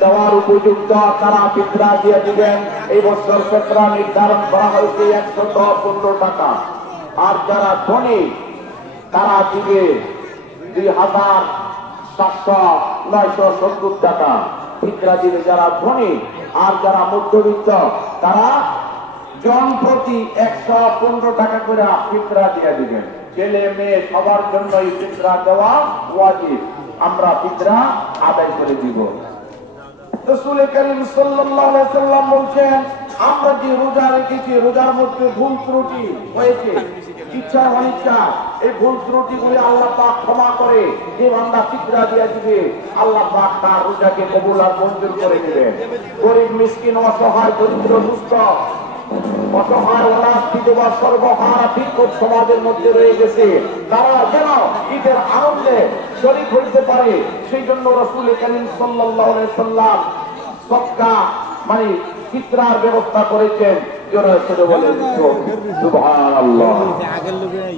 দেওয়ার উপযুক্ত তারা ফিতরা দিয়ে দিবেন। এই বছর ফিতরা নির্ধারণ করা হয়েছে 115 টাকা। আর যারা ধনী তারা দিবে 2770 টাকা ফিতরা দিবে যারা ধনী। আর যারা মধ্যবিত্ত তারা জন প্রতি 115 টাকা করে ফিতরা দিয়ে দিবেন। ছেলে মেয়ে সবার জন্য এই ফিতরা দেওয়া ওয়াজিব। আমরা ফিতরা আদায় করে দিব। রাসূল করিম সাল্লাল্লাহু আলাইহি সাল্লাম বলেন, আমরা যে রোজা রেখেছি রোজার মধ্যে ভুল ত্রুটি হয়েছে, ইচ্ছা অনিচ্ছা, এই ভুল ত্রুটিগুলি আল্লাহ পাক ক্ষমা করে যে বান্দা ফিতরা দিয়ে দিবে আল্লাহ পাক তার রোজাকে কবুল আর মঞ্জুর করে নেবেন। গরিব মিসকিন অসহায় দরিদ্র দুস্থ অসহায় অনাথ বিধবা সর্বহারা বিক্ষোভ সমাজের মধ্যে রয়ে গেছে, তারা যেন ঈদের আনন্দে শরীক হইতে পারে সেই জন্য রাসূল করিম সাল্লাল্লাহু আলাইহি সাল্লাম সদকা মানে ফিতরার ব্যবস্থা করেছেন। জোরে জোরে বলেন সুবহানাল্লাহ।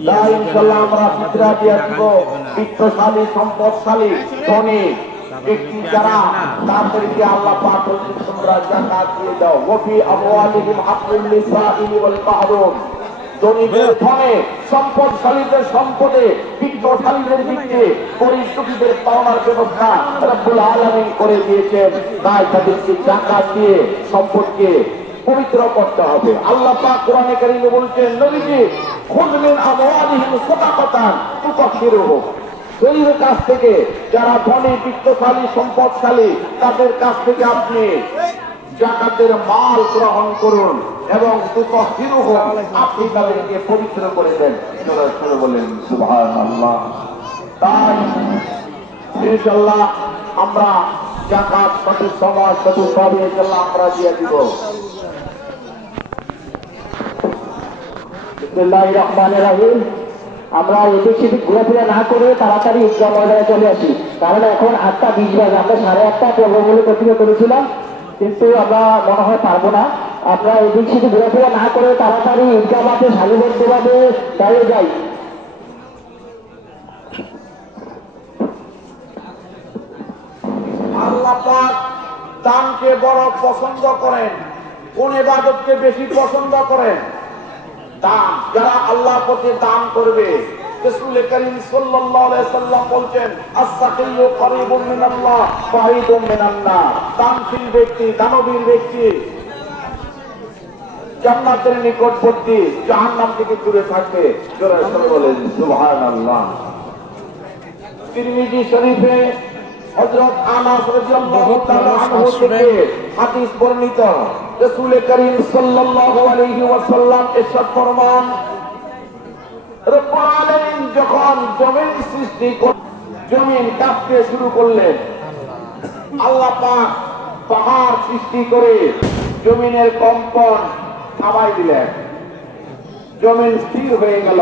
তাই ইনশাআল্লাহ আমরা ফিতরা দিয়ে দিব। বিত্তশালী সম্পদশালী ধনী ব্যক্তি যারা তাদেরকে আল্লাহ পাক বলেন তোমরা যাকাত দিয়ে দাও। ওয়াফি আমওয়ালিহিম হাক্কুল লিসাইলি ওয়াল মাহরুম। ধনীদের ধনে সম্পদশালীদের সম্পদে বিত্তশালীদের দিকে পরিস্থিতিদের পাওয়ার ব্যবস্থা রব্বুল আলামিন করে দিয়েছেন। তাই তাদেরকে যাকাত দিয়ে সম্পদকে পবিত্র করতে হবে। আল্লাহ পাক কোরআনে কারীমে বলেছেন, নবীজি খুয মিন আমওয়ালিহিম সাদাকাতান তুতাহহিরুহুম। গরিবের কাছ থেকে যারা ধনী বিত্তশালী সম্পদশালী তাদের কাছ থেকে আপনি যাকাতের মাল গ্রহণ করুন এবং আপনি তাদেরকে পবিত্র করে দেন। বলেন সুবহানাল্লাহ। তাই ইনশাআল্লাহ আমরা যাকাত সঠিক সময় সঠিক ভাবে ইনশাআল্লাহ আমরা দিয়ে দিব। বিসমিল্লাহির রহমানির রহিম। আমরা এদিক সেদিক ঘোরাফেরা না করে তাড়াতাড়ি ঈদগাহ ময়দানে চলে আসি, কারণ এখন 8:20 বাজে। আমরা 8:30 পর্ব বলে প্রতিজ্ঞা করেছিলাম, কিন্তু আমরা মনে হয় পারবো না। আমরা এদিক সেদিক ঘোরাফেরা না করে তাড়াতাড়ি ঈদগাহ মাঠে সারিবদ্ধভাবে দাঁড়িয়ে যাই। আল্লাহ পাক দানকে বড় পছন্দ করেন। কোন ইবাদতকে বেশি পছন্দ করেন? দান। যারা আল্লাহর পথে দান করবে, রাসূল করিম সাল্লাল্লাহু আলাইহি সাল্লাম বলেন, আস-সাকিয়্যু করিবুম মিনাল্লাহ বাঈদুম মিনান নার। দানশীল ব্যক্তি, দানবীর ব্যক্তি জান্নাতের নিকটবর্তী, জাহান্নাম থেকে দূরে থাকবে। জোরে জোরে বলেন সুবহানাল্লাহ। তিরমিজি শরীফে হযরত আনাস রাদিয়াল্লাহু তাআলা আনহু থেকে হাদিস বর্ণিত, রাসূল করিম সাল্লাল্লাহু আলাইহি ওয়াসাল্লাম ইরশাদ ফরমান, রব্বুল আলামিন যখন জমিন সৃষ্টি জমিন কাঁপতে শুরু করলেন, আল্লাহ পাক পাহাড় সৃষ্টি করে জমিনের কম্পন থামাই দিলেন, জমিন স্থির হয়ে গেল।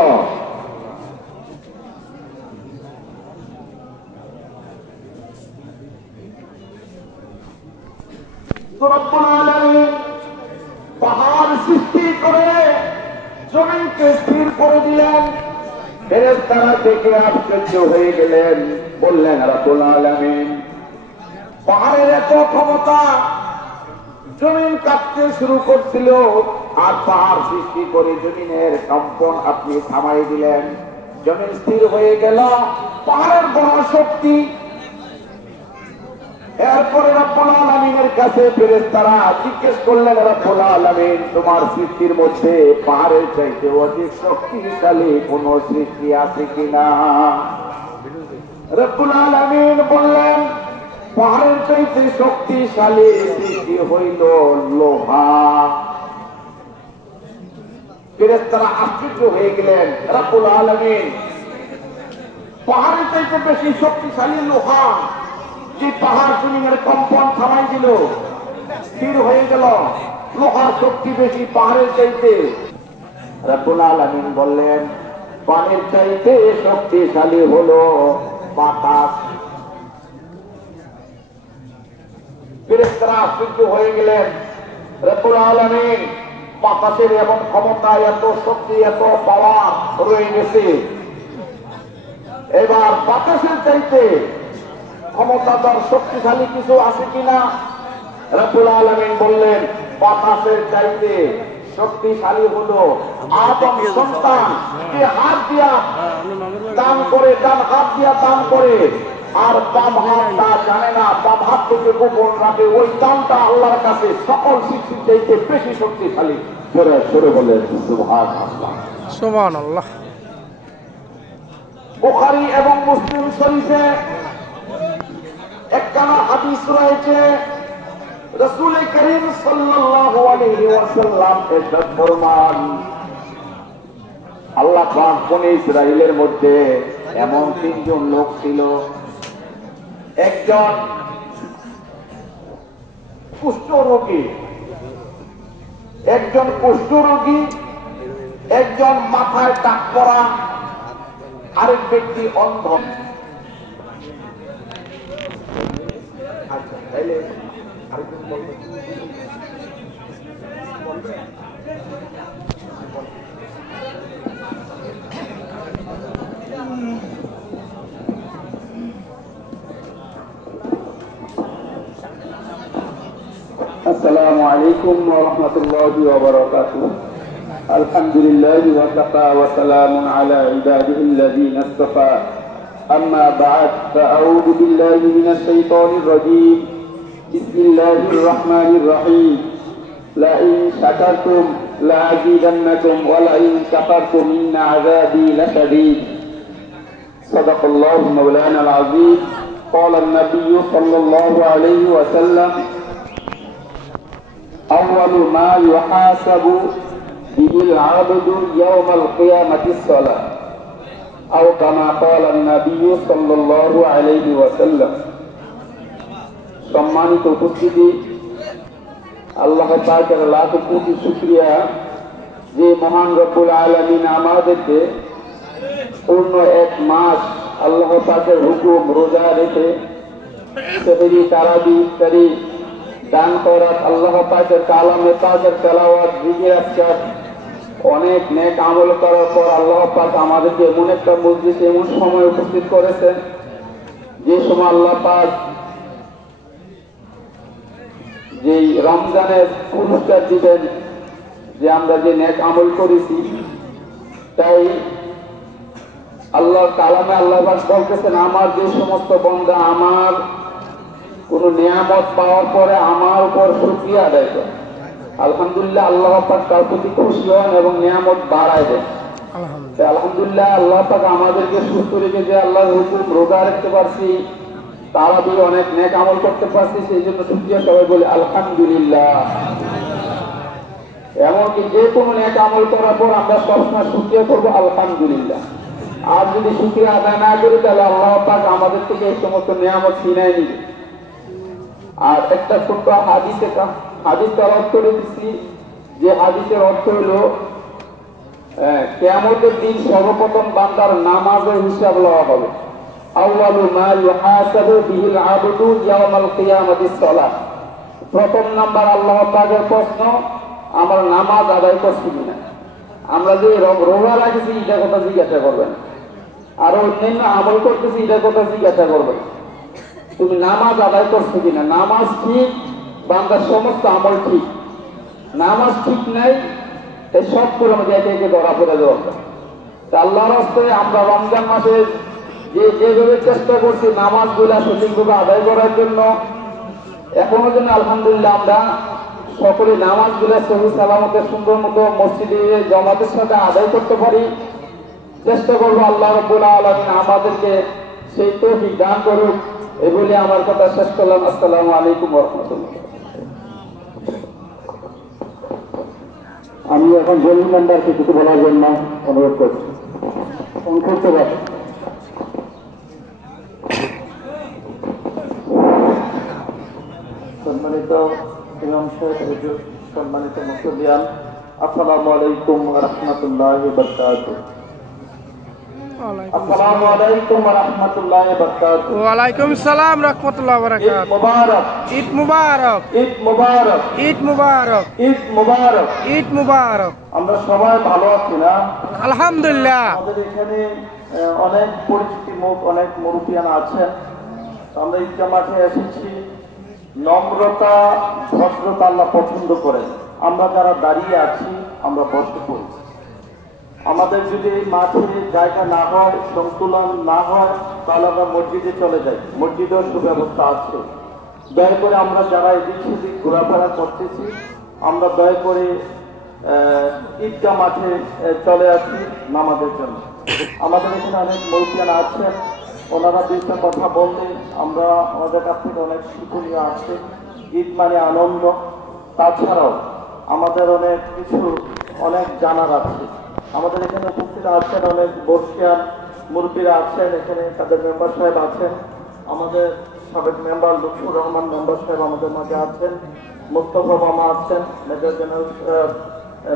রব্বুল আলামিন পাহাড় সৃষ্টি করে জমিনকে স্থির করে দিলেন। ফেরেশতারা দেখে আশ্চর্য হয়ে গেলেন, বললেন রব্বুল আলামিন পাহাড়ের এত ক্ষমতা, জমিন কাঁপতে শুরু করছিল আর পাহাড় সৃষ্টি করে জমিনের কম্পন আপনি থামাই দিলেন, জমিন স্থির হয়ে গেল। পাহাড়ের বড় শক্তি। এরপরে রব্বুল আলামিনের কাছে ফেরেশতারা জিজ্ঞেস করলেন, রব্বুল আলামিন তোমার সৃষ্টির মধ্যে পাহাড়ের চাইতে অধিক শক্তিশালী কোন সৃষ্টি আছে কিনা? রব্বুল আলামিন বললেন, পাহাড়ের চাইতে শক্তিশালী সৃষ্টি হইল লোহা। ফেরেশতারা আশ্চর্য হয়ে গেলেন, রব্বুল আলামিন পাহাড়ের চাইতে বেশি শক্তিশালী লোহা, যে পাহাড় জমিনের কম্পন থামাই দিল, স্থির হয়ে গেল, লোহার শক্তি বেশি পাহাড়ের চাইতে। রব্বুল আলামিন বললেন, পানির চাইতে শক্তিশালী হলো বাতাস। ফেরেশতারা আশ্চর্য হয়ে গেলেন, রব্বুল আলামিন বাতাসের এমন ক্ষমতা, এত শক্তি, এত পাওয়ার রয়ে গেছে, এবার বাতাসের চাইতে ক্ষমতাধর শক্তিশালী কিছু আছে কিনা? রব্বুল আলামিন বললেন বাতাসের চাইতে শক্তিশালী হলো আদম সন্তান, যে হাত দিয়া দান করে, ডান হাত দিয়া দান করে আর বাম হাত তা জানে না, বাম হাত থেকে গোপন রাখে, ওই দানটা আল্লাহর কাছে সকল সৃষ্টির চাইতে বেশি শক্তিশালী। সরে বলেন সুবহানাল্লাহ, সুবহানাল্লাহ। বুখারী এবং মুসলিম শরীফে একখানা হাদিস রয়েছে, রাসূল করিম সাল্লাল্লাহু আলাইহি ওয়াসাল্লাম ইরশাদ ফরমান, আল্লাহ পাক বনী ইসরাইলের মধ্যে এমন তিনজন লোক ছিল, একজন কুষ্ঠরোগী, একজন মাথায় টাক পড়া, আরেক ব্যক্তি অন্ধ। আচ্ছা তাইলে আরেকজন বলবেন। السلام عليكم ورحمة الله وبركاته. الحمد لله وكفى وسلام على عباده الذين اصطفى. أما بعد فأعوذ بالله من الشيطان الرجيم. بسم الله الرحمن الرحيم. لئن شكرتم لأزيدنكم ولئن كفرتم إن عذابي لشديد. صدق الله مولانا العظيم. قال النبي صلى الله عليه وسلم: أول ما يحاسب به العبد يوم القيامة الصلاة أو كما قال النبي صلى الله عليه وسلم. সম্মানিত উপস্থিতি, আল্লাহ পাকের লাখ কোটি শুকরিয়া যে মহান রব্বুল আলামিন আমাদেরকে পূর্ণ এক মাস আল্লাহ পাকের হুকুম রোজা রেখে সেহরি, তারাবি ইত্যাদি দান করার, আল্লাহ পাকের কালামে পাকের তেলাওয়াত, জিকির আজকার, অনেক নেক আমল করার পর আল্লাহ পাক আমাদেরকে এমন একটা মসজিদে এমন সময় উপস্থিত করেছেন যে সময় আল্লাহ পাক যে রমজানের পুরস্কার দিবেন, যে আমরা যে নেক আমল করেছি। তাই আল্লাহর কালামে আল্লাহ পাক বলতেছেন, আমার যে সমস্ত বান্দা আমার কোন নিয়ামত পাওয়ার পরে আমার উপর শুকরিয়া আদায় করে, আলহামদুলিল্লাহ আল্লাহ পাক তার প্রতি খুশি হন এবং নিয়ামত বাড়ায় দেন। আলহামদুলিল্লাহ আল্লাহ পাক আমাদেরকে সুস্থ রেখে যে আল্লাহর হুকুম রোজা রাখতে পারছি, তারাবি অনেক নেক আমল করতে পারছি, সেই জন্য শুকরিয়া সবাই বলি আলহামদুলিল্লাহ। এমনকি যে কোনো নেক আমল করার পর আমরা সবসময় শুকরিয়া করবো আলহামদুলিল্লাহ। আর যদি শুকরিয়া আদায় না করি তাহলে আল্লাহ পাক আমাদের থেকে এই সমস্ত নিয়ামত ছিনায় নিবে। আর একটা ছোট্ট হাদিস তেলাওয়াত করে দিচ্ছি, যে হাদিসের অর্থ হলো কিয়ামতের দিন সর্বপ্রথম বান্দার নামাজের হিসাব লওয়া হবে। আউয়ালু মা ইউহাসাবু বিহিল আবদু ইয়াউমাল কিয়ামাতিস সালাত। প্রথম নাম্বার আল্লাহ পাকের প্রশ্ন, আমার নামাজ আদায় করছি কিনা। আমরা যে রোজা রাখছি এটা কথা জিজ্ঞাসা করবেন, আর অন্যান্য আমল করতেছি এটা কথা জিজ্ঞাসা করবেন, তুমি নামাজ আদায় করছো কিনা। নামাজ ঠিক, বান্দার সমস্ত আমল ঠিক। নামাজ ঠিক নাই, এই সব করে আমাদের একে একে ধরা পড়ে দেওয়া। আল্লাহর রাস্তায় আমরা রমজান মাসে যেভাবে চেষ্টা করছি নামাজগুলা সঠিকভাবে আদায় করার জন্য, এখনো যেন আলহামদুলিল্লাহ আমরা সকলে নামাজগুলা সহি সালামতের সুন্দর মতো মসজিদে জামাতের সাথে আদায় করতে পারি। চেষ্টা করবো আল্লাহ রাব্বুল আলামিন আমাদেরকে সেই তৌফিক দান করুক। এই বলে আমার কথা শেষ করলাম। আসসালামু আলাইকুম ওয়া রাহমাতুল্লাহ। আমি এখন জেল মেম্বারকে কিছু বলার জন্য অনুরোধ করছি। সংক্ষিপ্তভাবে সম্মানিত ইমাম সাহেব, সম্মানিত মুসল্লিয়ান, আসসালামু আলাইকুম ওয়া রাহমাতুল্লাহি ওয়া বারাকাতুহু। আসসালামু আলাইকুম ওয়া রাহমাতুল্লাহি ওয়া বারাকাতুহু। ওয়া আলাইকুম আসসালাম ওয়া রাহমাতুল্লাহি ওয়া বারাকাতুহু। ঈদ মুবারক, ঈদ মুবারক, ঈদ মুবারক, ঈদ মুবারক, ঈদ মুবারক, ঈদ মুবারক। আমরা সবাই ভালো আছি না? আলহামদুলিল্লাহ। আমাদের এখানে অনেক পরিচিত মুখ, অনেক মুরব্বিয়ান আছেন। আমরা ঈদগাহ মাঠে এসেছি, নম্রতা ভদ্রতা আল্লাহ পছন্দ করেন। আমরা যারা দাঁড়িয়ে আছি আমরা বসে পড়ি। আমাদের যদি এই মাঠে জায়গা না হয়, সন্তুলন না হয়, তাহলে আমরা মসজিদে চলে যাই। মসজিদেও সুব্যবস্থা আছে। দয়া করে আমরা যারা এদিক সেদিক ঘোরাফেরা করতেছি, আমরা দয়া করে ঈদগাহ মাঠে চলে আসি নামাজের জন্য। আমাদের এখানে অনেক মৌখিয়ান আছেন, ওনারা দুইটা কথা বললে আমরা আমাদের কাছ থেকে অনেক শিক্ষণীয় আছে। ঈদ মানে আনন্দ, তাছাড়াও আমাদের অনেক কিছু অনেক জানার আছে। আমাদের এখানে উপস্থিত আছেন অনেক বর্ষিয়ান মুরব্বীরা আছেন, এখানে তাদের মেম্বার সাহেব আছেন, আমাদের সাবেক মেম্বার লুৎফুর রহমান মেম্বার সাহেব আমাদের মাঝে আছেন, মুস্তফা মামা আছেন, মেজর জেনারেল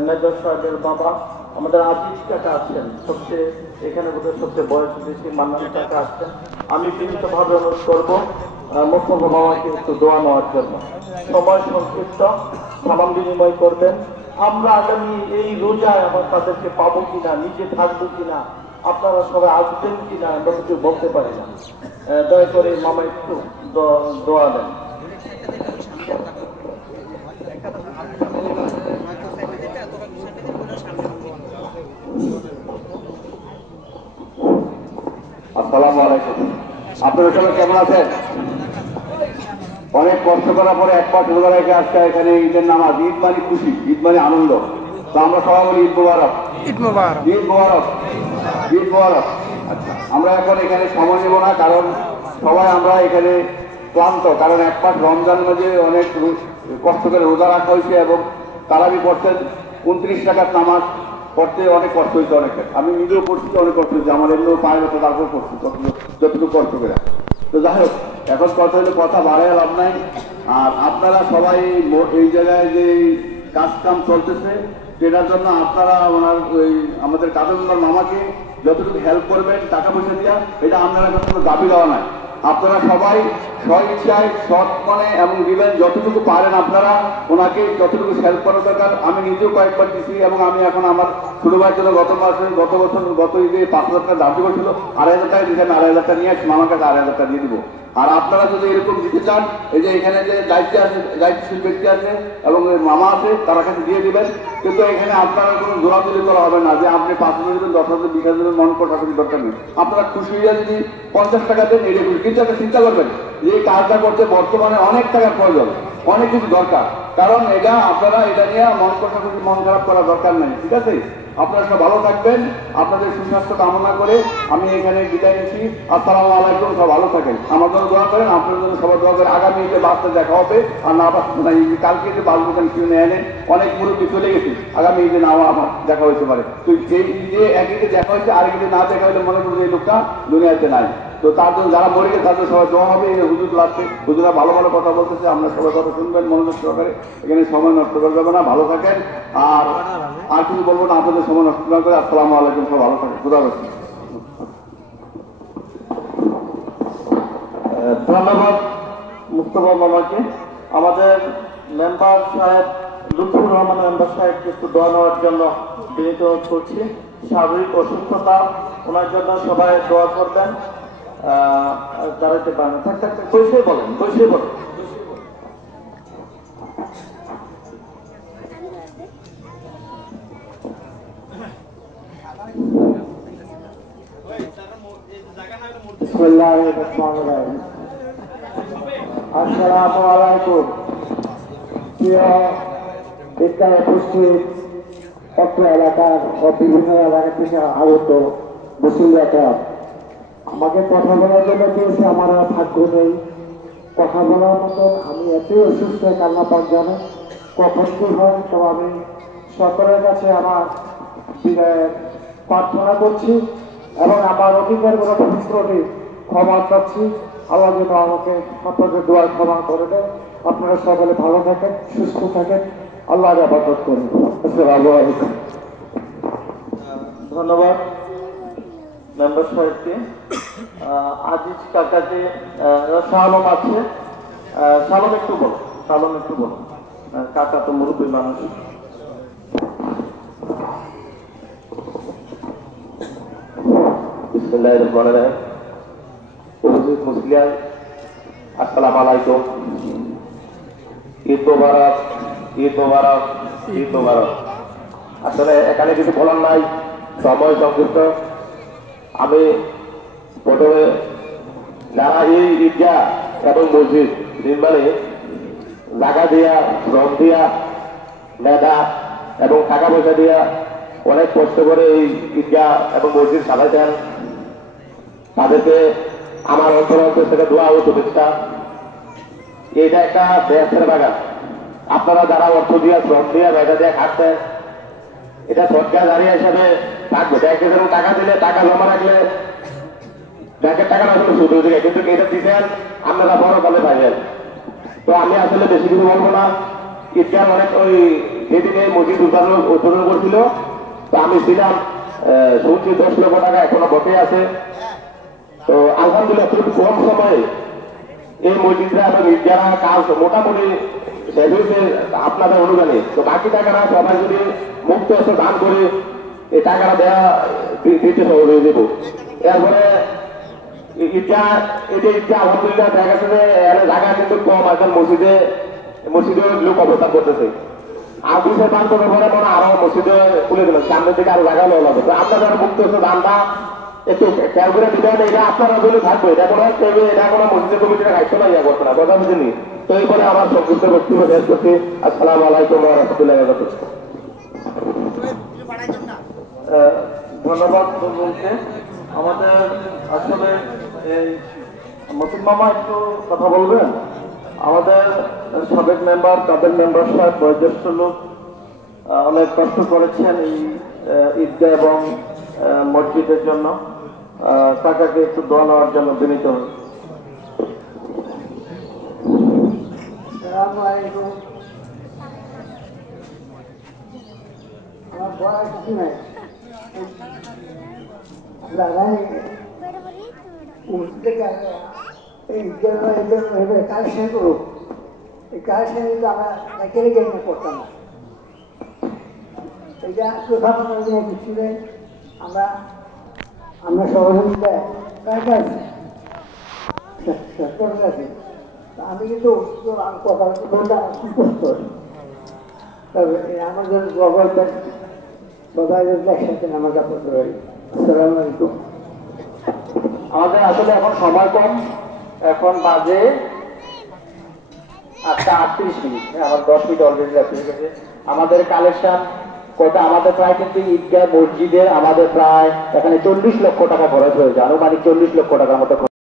মেজর সাহেবের বাবা, আমাদের আজিজ কাকা আছেন, সবচেয়ে এখানে বোধহয় সবচেয়ে বয়স বেশি মান্নান কাকা আছেন। আমি বিনীতভাবে অনুরোধ করবো মুস্তফা মামাকে একটু দোয়া নেওয়ার জন্য। সময় সংক্ষিপ্ত, সালাম বিনিময় করবেন। আমরা আগামী এই রোজায় আবার তাদেরকে পাবো কিনা, নিজে থাকবো কিনা, আপনারা সবাই আসবেন কিনা আমরা কিছু বলতে পারি না। দয়া করে মামা একটু দোয়া দেন। আসসালামু আলাইকুম। আপনারা সবাই কেমন আছেন? অনেক কষ্ট করার পরে এক মাস রোজা রেখে আজকে এখানে ঈদের নামাজ। ঈদ মানে খুশি, ঈদ মানে আনন্দ। তো আমরা সবাই বলি ঈদ মোবারক, ঈদ মোবারক, ঈদ মোবারক, ঈদ মোবারক। আচ্ছা, আমরা এখন এখানে সময় নেব না, কারণ সবাই আমরা এখানে ক্লান্ত। কারণ এক মাস রমজান মাঝে অনেক কষ্ট করে রোজা রাখা হয়েছে এবং তারাবি পড়ছেন 29 টাকার নামাজ পড়তে অনেক কষ্ট হয়েছে অনেকের। আমি নিজেও পড়ছি, অনেক কষ্ট হয়েছে আমার, এমনিও পায়ে ব্যথা, তারপর পড়ছি যতটুকু কষ্ট করে। তো যাই হোক, এখন কথা হলে কথা বাড়ায় লাভ নাই। আর আপনারা সবাই এই জায়গায় যে কাজ কাম চলতেছে সেটার জন্য আপনারা ওনার ওই আমাদের কাদের মামাকে যতটুকু হেল্প করবেন টাকা পয়সা দিয়া, এটা আপনারা কোনো দাবি দেওয়া নাই। আপনারা সবাই স্বইচ্ছায় সৎ মনে এবং দিবেন যতটুকু পারেন। আপনারা ওনাকে যতটুকু হেল্প করার দরকার। আমি নিজেও কয়েকবার দিচ্ছি এবং আমি এখন আমার ছোট ভাইয়ের জন্য গত বছর গত ঈদে 5,000 টাকা দাবি করছিল, 2,500 টাকা দিচ্ছি। আমি 2,500 টাকা নিয়ে আসছি, মামার কাছে 2,500 টাকা দিয়ে দিব। আর আপনারা যদি এরকম দিতে চান, এই যে এখানে যে দায়িত্বশীল ব্যক্তি আছে এবং মামা আছে, তার কাছে দিয়ে দিবেন। কিন্তু এখানে আপনারা কোনো জোরাজুরি করা হবে না যে আপনি 5,000 দেবেন, 10,000, 20,000 দেবেন, মন কটাকটি দরকার নেই। আপনারা খুশি হয়ে যদি 50 টাকা দেন, এটা খুশি। কিন্তু একটা চিন্তা করবেন যে এই কাজটা করতে বর্তমানে অনেক টাকার প্রয়োজন, অনেক কিছু দরকার। কারণ এটা আপনারা এটা নিয়ে মন কটাকটি, মন খারাপ করার দরকার নেই, ঠিক আছে? আপনারা সব ভালো থাকবেন, আপনাদের সুস্বাস্থ্য কামনা করে আমি এখানে বিদায় নিচ্ছি। আসসালামু আলাইকুম, সব ভালো থাকেন, আমার জন্য দোয়া করেন, আপনার জন্য সবাই দোয়া করেন। আগামী ঈদে বাসটা দেখা হবে, আর না কালকে যে বাস দোকান কিনে নিয়ে আনেন, অনেক মুরব্বী চলে গেছি, আগামী ঈদে না আমার দেখা হইতে পারে। তো সেই ঈদে এক ঈদে দেখা হয়েছে, আরেক ঈদে না দেখা হলে মনে করবো এই লোকটা দুনিয়াতে নাই। তো তার জন্য যারা মরে গেছে তাদের সবাই দোয়া হবে। এই হুজুর লাগছে, হুজুরা ভালো ভালো কথা বলতেছে, আমরা সবাই কথা শুনবেন মনোযোগ সহকারে। এখানে সময় নষ্ট করে যাবে না, ভালো থাকেন। আর কিছু বলবো না, আপনাদের সময় নষ্ট না করে। আসসালামু আলাইকুম, সব ভালো থাকেন, খুদা হাফেজ। ধন্যবাদ মুস্তফা মামাকে। আমাদের মেম্বার সাহেব লুৎফুর রহমান মেম্বার সাহেবকে একটু দোয়া নেওয়ার জন্য বিনীত করছি। শারীরিক অসুস্থতা, ওনার জন্য সবাই দোয়া করবেন। দাঁড়াতে পারেন, থাক থাক, বসে বলেন, বসে বলেন। আসসালামু আলাইকুম। প্রিয় বিদ্যালয় উপস্থিত অত্র এলাকার ও বিভিন্ন এলাকা থেকে আগত মুসলিমরা, আমাকে কথা বলার জন্য দিয়েছে, আমার আর ভাগ্য নেই কথা বলার মতন। আমি এতই অসুস্থ, কান্না পান জানে কখন কি হয়। তো আমি সকলের কাছে আমার প্রার্থনা করছি এবং আমার অধিকার কোনো ক্ষেত্রে ক্ষমা চাচ্ছি। আল্লাহ যেন আমাকে আপনাদের দোয়ার ক্ষমা করে দেয়। আপনারা সকলে ভালো থাকেন, সুস্থ থাকেন, আল্লাহর ইবাদত করুন। আসসালামু আলাইকুম। ধন্যবাদ মেম্বার সাহেবকে। আজিজ কাকাকে শালম আছে, শালম একটু বলো, শালম একটু বলো। কাকা তো মুরব্বী মানুষ। বিসমিল্লাহির রহমানির রহিম। উপস্থিত মুসলিম আসসালামু আলাইকুম। ঈদ মোবারক, ঈদ মোবারক, ঈদ মোবারক। আসলে এখানে কিছু বলার নাই, সময় সংক্ষিপ্ত। আমি প্রথমে যারা এই ঈদগাহ এবং মসজিদ নির্মাণে জায়গা দিয়া, শ্রম দিয়া, মেধা এবং টাকা পয়সা দিয়া অনেক কষ্ট করে এই ঈদগাহ এবং মসজিদ সাজাইছেন, তাদেরকে আমার অন্তর থেকে দোয়া ও শুভেচ্ছা। এটা একটা দেশের বাগান। আপনারা যারা অর্থ দিয়া, শ্রম দিয়া, মেধা দিয়া খাটছেন, এটা সরকার দাঁড়িয়ে হিসাবে থাকবে। ব্যাংকে যেমন টাকা দিলে, টাকা জমা রাখলে ব্যাংকের টাকা আসলে সুদ হয়ে যায়, কিন্তু এটা দিচ্ছেন আপনারা বড় কালে পাইবেন। তো আমি আসলে বেশি কিছু বলবো না। ঈদগাহ অনেক ওই যেদিনে মসজিদ উদ্বোধন করছিল, তো আমি ছিলাম, শুনছি 10 লক্ষ টাকা এখনো বটে আছে। তো আলহামদুলিল্লাহ খুব কম সময়ে এই মসজিদরা এবং ঈদগাহ কাজ মোটামুটি শেষ হয়েছে আপনাদের অনুদানে। তো বাকি টাকাটা সবাই যদি মুক্ত এসে দান করে এই টাকাটা দেওয়া দিতে সহজ হয়ে দেবো। এরপরে ঈদগাহ, এই যে ঈদগাহ আলহামদুলিল্লাহ দেখা গেছে যে জায়গা কিন্তু কম, এখন মসজিদে লোক অবস্থান করতেছে। আর দুশো দান করার পরে মনে আরো মসজিদে খুলে দিল, সামনের দিকে আরো জায়গা নেওয়া লাগবে। তো আপনাদের মুক্ত এসে দানটা একটু খেয়াল করে দিবেন। এটা আপনারা বলে থাকবে, এটা কোনো এটা কোনো মসজিদের কমিটির দায়িত্ব না, ইয়া করতে না, কথা বুঝিনি। তো এরপরে আমার সংক্ষিপ্ত বক্তব্য শেষ করছি। আসসালামু আলাইকুম ওয়া রাহমাতুল্লাহি ওয়া বারাকাতুহু। ধন্যবাদ বলতে আমাদের আসলে এই মতিন মামা একটু কথা বলবেন। আমাদের সাবেক মেম্বার, কাদের মেম্বার সাহেব, বয়োজ্যেষ্ঠ লোক, অনেক কষ্ট করেছেন এই ঈদগাহ এবং মসজিদের জন্য। কাকাকে একটু দোয়া নেওয়ার জন্য বিনীত হই। আমার বলার কিছু নাই। কালেকশন করুক, এই কালেকশন কিন্তু আমরা একেবারে গেলে করতাম না। এটা প্রধানমন্ত্রী কিছু নেই। আমরা সহযোগিতায় কাছে আমি কিন্তু কথা তবে আমাদের গভর্নমেন্ট সবাই একসাথে নামাজ পড়তে পারি। আসসালামু আলাইকুম। আমাদের আসলে এখন সময় কম, এখন বাজে 8:38। আমার 10 মিনিট অলরেডি হয়ে গেছে। আমাদের কালেকশন কটা? আমাদের প্রায় কিন্তু ঈদগাহ মসজিদে আমাদের প্রায় এখানে 40 লক্ষ টাকা খরচ হয়েছে, আনুমানিক 40 লক্ষ টাকার মতো।